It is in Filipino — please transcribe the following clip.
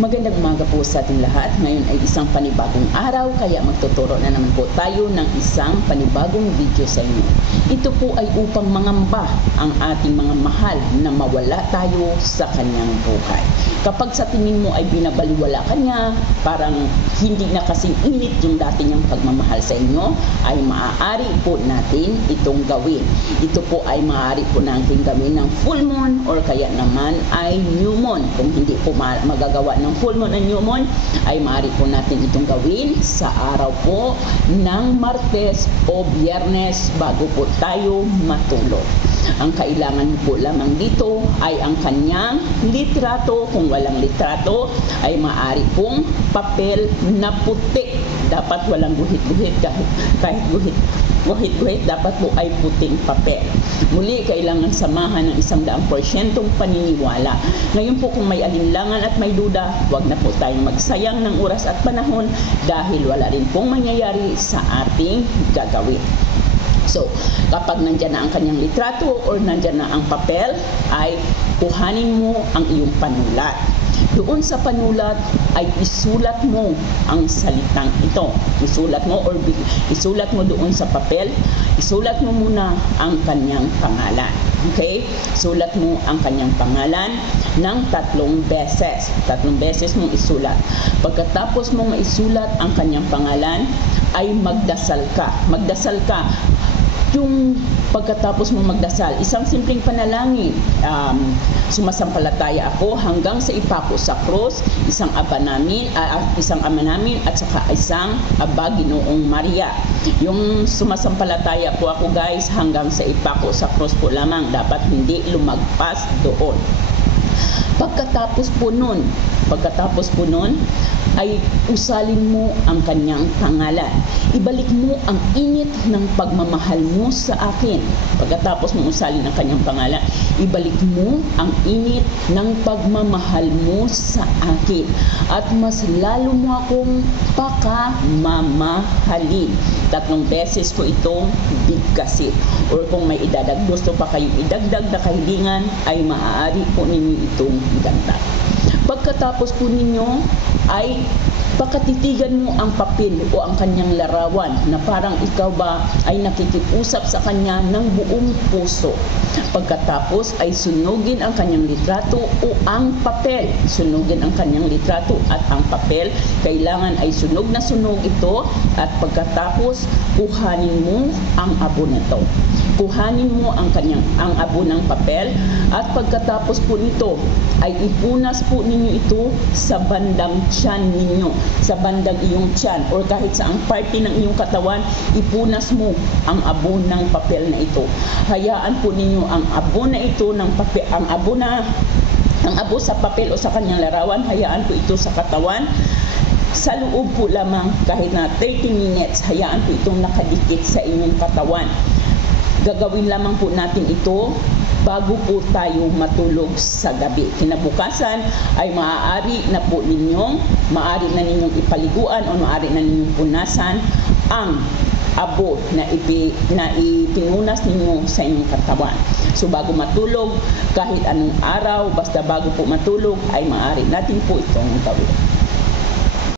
Magandang umaga po sa ating lahat. Ngayon ay isang panibagong araw, kaya magtuturo na naman po tayo ng isang panibagong video sa inyo. Ito po ay upang mangamba ang ating mga mahal na mawala tayo sa kanyang buhay. Kapag sa tingin mo ay binabaliwala ka niya, parang hindi na kasing init yung dati niyang pagmamahal sa inyo, ay maaari po natin itong gawin. Ito po ay maaari po natin gawin ng full moon or kaya naman ay new moon. Kung hindi po magagawa ng full moon and new moon, ay maaari po natin itong gawin sa araw po ng Martes o Biyernes bago po tayo matulog. Ang kailangan po lamang dito ay ang kanyang litrato. Kung walang litrato, ay maaari pong papel na puti. Dapat walang guhit-guhit, kahit guhit-guhit, dapat po ay puting papel. Muli, kailangan samahan ng 100% paniniwala. Ngayon po, kung may alinlangan at may duda, huwag na po tayong magsayang ng oras at panahon dahil wala rin pong mangyayari sa ating gagawin. So, kapag nandyan na ang kanyang litrato or nandyan na ang papel, ay kuhanin mo ang iyong panulat. Doon sa panulat ay isulat mo ang salitang ito. Isulat mo doon sa papel, isulat mo muna ang kanyang pangalan. Okay? Sulat mo ang kanyang pangalan ng 3 beses. 3 beses mong isulat. Pagkatapos mong maisulat ang kanyang pangalan, ay magdasal ka. Magdasal ka. Yung pagkatapos mo magdasal, isang simpleng panalangin, sumasampalataya ako hanggang sa ipako sa krus, isang ama namin at saka isang aba Ginoong Maria. Yung sumasampalataya po ako guys hanggang sa ipako sa krus po lamang, dapat hindi lumagpas doon. Pagkatapos po nun, ay usalin mo ang kanyang pangalan. Ibalik mo ang init ng pagmamahal mo sa akin. Pagkatapos mo usalin ang kanyang pangalan, ibalik mo ang init ng pagmamahal mo sa akin. At mas lalo mo akong pakamamahalin. 3 beses ko itong bigkasin. Or kung may gusto pa kayong idagdag na kahilingan, ay maaari po ninyo itong idagdag. Pagkatapos po ninyo ay pakatitigan mo ang papel o ang kanyang larawan na parang ikaw ba ay nakikiusap sa kanya ng buong puso. Pagkatapos ay sunugin ang kanyang litrato o ang papel. Sunugin ang kanyang litrato at ang papel. Kailangan ay sunog na sunog ito at pagkatapos kuhanin mo ang abo nito. Kuhanin mo ang abo ng papel at pagkatapos po nito ay ipunas po ninyo ito sa bandang tiyan ninyo, sa bandang iyong tiyan or kahit sa ang parte ng iyong katawan, ipunas mo ang abo ng papel na ito. Hayaan po ninyo ang abo na ito ng papel, ang abo sa papel o sa kanyang larawan, hayaan po ito sa katawan. Sa loob po lamang kahit na 30 minutes, hayaan po itong nakadikit sa inyong katawan. Gagawin lamang po natin ito bago po tayo matulog sa gabi. Kinabukasan ay maaari na ninyong ipaliguan o maaari na ninyong punasan ang abo na ipinunas ninyo sa inyong katawan. So bago matulog, kahit anong araw, basta bago po matulog, ay maaari natin po itong gawin.